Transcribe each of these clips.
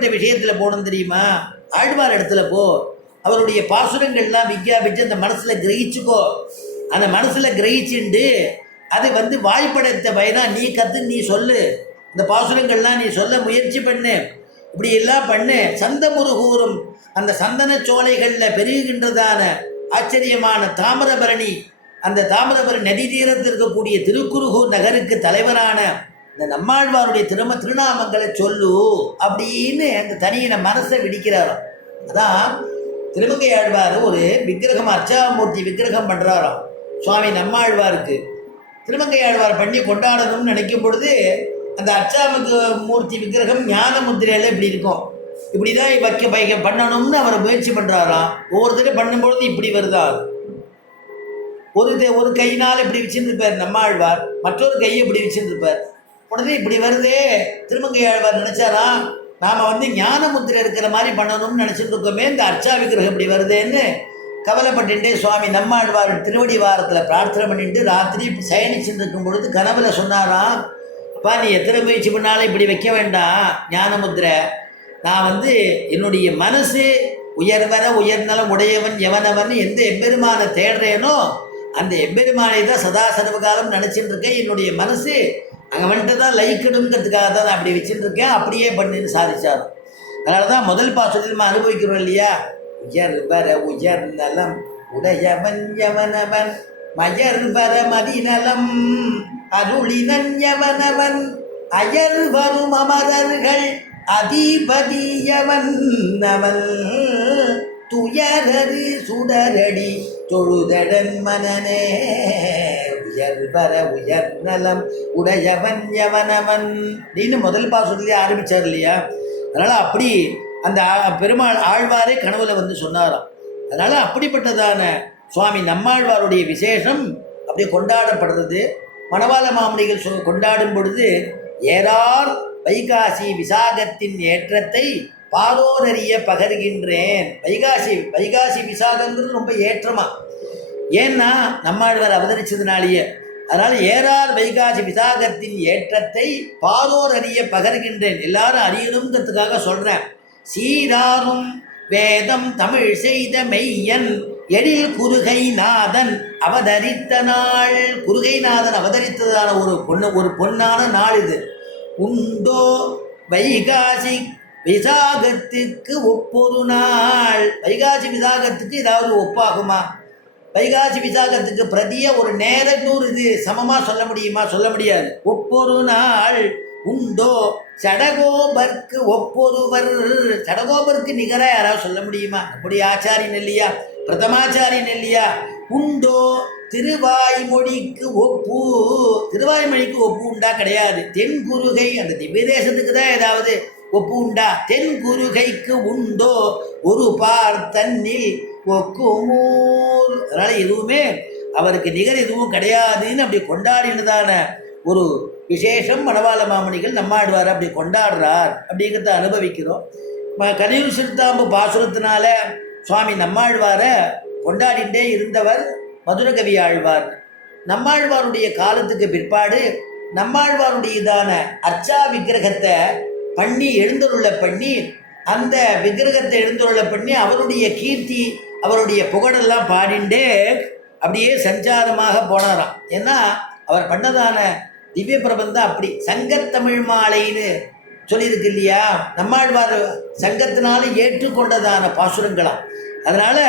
எப்படிப்பட்ட விஷயத்தில் போகணும் தெரியுமா? ஆழ்வார் இடத்துல போ, அவருடைய பாசுரங்கள்லாம் விஞ்ஞாபிச்சு அந்த மனசில் கிரகிச்சுக்கோ. அந்த மனசில் கிரகிச்சுண்டு அது வாய்ப்படைத்த பயனா நீ நீ சொல்லு. இந்த பாசுரங்கள்லாம் நீ சொல்ல முயற்சி பண்ணு. இப்படி எல்லாம் பண்ணு. சந்தமுருகூரும் அந்த சந்தன சோலைகளில் பெருகின்றதான ஆச்சரியமான தாமிரபரணி, அந்த தாமிரபரணி நதி தீரத்தில் இருக்கக்கூடிய திருக்குறுகூர் நகருக்கு தலைவரான இந்த நம்மாழ்வாருடைய திருநாமங்களை சொல்லு அப்படின்னு அந்த தனியின மனசை விடிக்கிறாராம். அதான் திருமங்கை ஆழ்வார் ஒரு விக்கிரகம், அர்ச்சாமூர்த்தி விக்கிரகம் பண்ணுறாராம் சுவாமி நம்மாழ்வாருக்கு. திருமங்கை ஆழ்வார் பண்ணி கொண்டாடணும்னு நினைக்கும் பொழுது அந்த அர்ச்சாமூர்த்தி விக்கிரகம் ஞான முத்திரையில் இப்படி இருக்கும். இப்படி தான் பண்ணணும்னு அவரை முயற்சி பண்ணுறாராம். ஒவ்வொருத்தரும் பண்ணும்பொழுது இப்படி வருதா, ஒரு கையினால் இப்படி வச்சுருப்பார் நம்மாழ்வார், மற்றொரு கையை இப்படி வச்சுருப்பார். உடனே இப்படி வருதே. திருமங்கை ஆழ்வார் நினச்சாரா, நாம் ஞான முத்திரை இருக்கிற மாதிரி பண்ணணும்னு நினச்சிட்டு இருக்கோமே, இந்த அர்ச்சா விக்கிரகம் இப்படி வருதேன்னு கவலைப்பட்டுட்டே சுவாமி நம்மாழ்வார் திருவடி வாரத்தில் பிரார்த்தனை பண்ணிட்டு ராத்திரி சயனிச்சுட்டு இருக்கும் பொழுது கனவுல சொன்னாராம், அப்பா நீ எத்தனை முயற்சி பண்ணாலும் இப்படி வைக்க வேண்டாம் ஞான முத்திரை. நான் என்னுடைய மனசு உயர்வர உயர்நலம் உடையவன் எவனவன் எந்த எம்பெருமானை தேடுறேனோ அந்த எம்பெருமானை தான் சதா சர்வகாலம் நினச்சிட்டு இருக்கேன். என்னுடைய மனசு அங்கே தான் லைக்கணுங்கிறதுக்காக தான் நான் அப்படி வச்சுட்டு இருக்கேன், அப்படியே பண்ணுன்னு சாதிச்சார். அதனால தான் முதல் பாசத்தில் நம்ம அனுபவிக்கிறோம் இல்லையா, உயர்வர உயர்நலம் உடையவன் எவனவன் மயர்வர மதிநலம் அருளினன் எவனவன் அயர் வரும் அமரர்கள் அதிபதியவன் அவன் துயரது சுடரடி தொழுதடன் மனனே உயர்வர உயர்நலம் உடையவன் எவனவன் அப்படின்னு முதல் பாசுரத்திலே ஆரம்பித்தார் இல்லையா. அதனால் அப்படி அந்த பெருமாள் ஆழ்வாரே கனவுல சொன்னாராம். அதனால் அப்படிப்பட்டதான சுவாமி நம்மாழ்வாருடைய விசேஷம் அப்படி கொண்டாடப்படுறது. மணவாள மாமணிகள் கொண்டாடும் பொழுது ஏறார் வைகாசி விசாகத்தின் ஏற்றத்தை பாதோரறிய பகர்கின்றேன். வைகாசி விசாகங்கிறது ரொம்ப ஏற்றமா, ஏன்னா நம்மாழ்வார் அவதரிச்சதுனாலேயே. அதனால் ஏறார் வைகாசி விசாகத்தின் ஏற்றத்தை பாதோர் அறிய பகர்கின்றேன், எல்லாரும் அறியணுங்கிறதுக்காக சொல்கிறேன். சீராரும் வேதம் தமிழ் செய்த மெய்யன் எழில் குருகைநாதன் அவதரித்த நாள். குருகைநாதன் அவதரித்ததான ஒரு பொன்னான நாள் இது. உண்டோ வைகாசி விசாகத்துக்கு ஒப்பொரு நாள். வைகாசி விசாகத்துக்கு ஏதாவது ஒப்பாகுமா? வைகாசி விசாகத்துக்கு பிரதிய ஒரு நேரநூறு இது சமமாக சொல்ல முடியுமா? சொல்ல முடியாது. ஒப்பொரு நாள் உண்டோ சடகோபர்க்கு ஒப்பொருவர். சடகோபருக்கு நிகராக யாராவது சொல்ல முடியுமா? அப்படி ஆச்சாரியன் இல்லையா, பிரதமாச்சாரியன் இல்லையா? உண்டோ திருவாய்மொழிக்கு ஒப்பு. திருவாய்மொழிக்கு ஒப்பு உண்டா? கிடையாது. தென்குருகை அந்த திவ்ய தேசத்துக்கு தான் ஏதாவது ஒப்பு உண்டா? தென்குருகைக்கு உண்டோ ஒரு பார் தன்னில் ஒக்குமூர். அதனால் எதுவுமே அவருக்கு நிகர் எதுவும் கிடையாதுன்னு அப்படி கொண்டாடினதான ஒரு விசேஷம் மணவாள மாமணிகள் நம்மாழ்வார் அப்படி கொண்டாடுறார் அப்படிங்கிறத அனுபவிக்கிறோம். கலியூர் சிறுத்தாம்பு பாசுரத்தினால சுவாமி நம்மாழ்வாரை கொண்டாடிட்டே இருந்தவர் மதுரகவி ஆழ்வார். நம்மாழ்வாருடைய காலத்துக்கு பிற்பாடு நம்மாழ்வாருடையதான அர்ச்சா விக்கிரகத்தை பண்ணி எழுந்தருள பண்ணி, அந்த விக்கிரகத்தை எழுந்தருள பண்ணி அவருடைய கீர்த்தி அவருடைய புகழெல்லாம் பாடிண்டே அப்படியே சஞ்சாரமாக போனாராம். ஏன்னா அவர் பண்ணதான திவ்ய பிரபந்தம் அப்படி சங்கத்தமிழ் மாலைன்னு சொல்லியிருக்கு இல்லையா. நம்மாழ்வார் சங்கத்தினால ஏற்றுக்கொண்டதான பாசுரங்களாம். அதனால்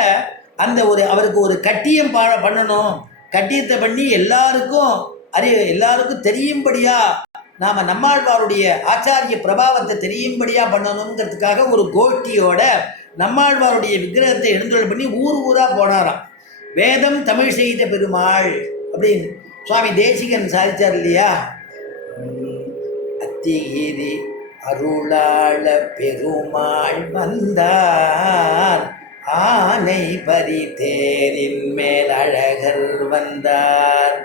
அந்த அவருக்கு ஒரு கட்டியம் பண்ணணும். கட்டியத்தை பண்ணி எல்லாருக்கும் தெரியும்படியா நாம் நம்மாழ்வாருடைய ஆச்சாரிய பிரபாவத்தை தெரியும்படியா பண்ணணுங்கிறதுக்காக ஒரு கோஷ்டியோட நம்மாழ்வாருடைய விக்கிரகத்தை எழுந்துள்ள பண்ணி ஊராக போனாராம். வேதம் தமிழ் செய்த பெருமாள் அப்படின்னு சுவாமி தேசிகன் சாதிச்சார் இல்லையா. அத்திகிரி அருளாள பெருமாள் வந்தார், ஆனை பரி தேரின் மேல் அழகர் வந்தார்,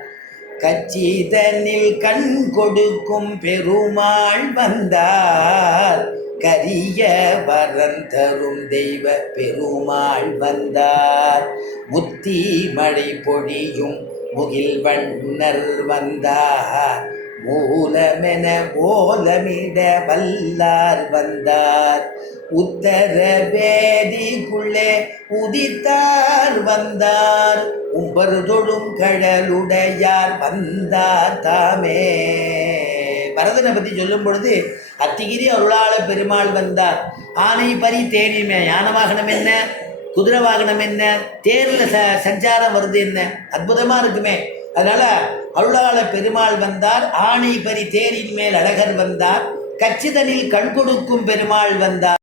கச்சிதனில் கண் கொடுக்கும் பெருமாள் வந்தார், கரிய வரன் தரும் தெய்வ பெருமாள் வந்தார், முத்தி மழை பொழியும் முகில் வண்ணர் வந்தார், மூலமென ஓலமிட வல்லார் வந்தார், உத்தர வேதிக்குள்ளே உதித்தார் வந்தார், உம்பர் தொழும் கடலுடையார் வந்தார் தாமே. பரதனை பற்றி சொல்லும் பொழுது அத்திகிரி அருளாள பெருமாள் வந்தார். ஆனை பரி தேனிமே, யான வாகனம் என்ன, குதிரை வாகனம் என்ன, தேரில் சஞ்சாரம் வருது என்ன, அற்புதமாக இருக்குமே. அதனால அருளாள பெருமாள் வந்தார், ஆணை பரி தேரின் மேல் அழகர் வந்தார், கச்சிதனில் கண் கொடுக்கும் பெருமாள் வந்தார்.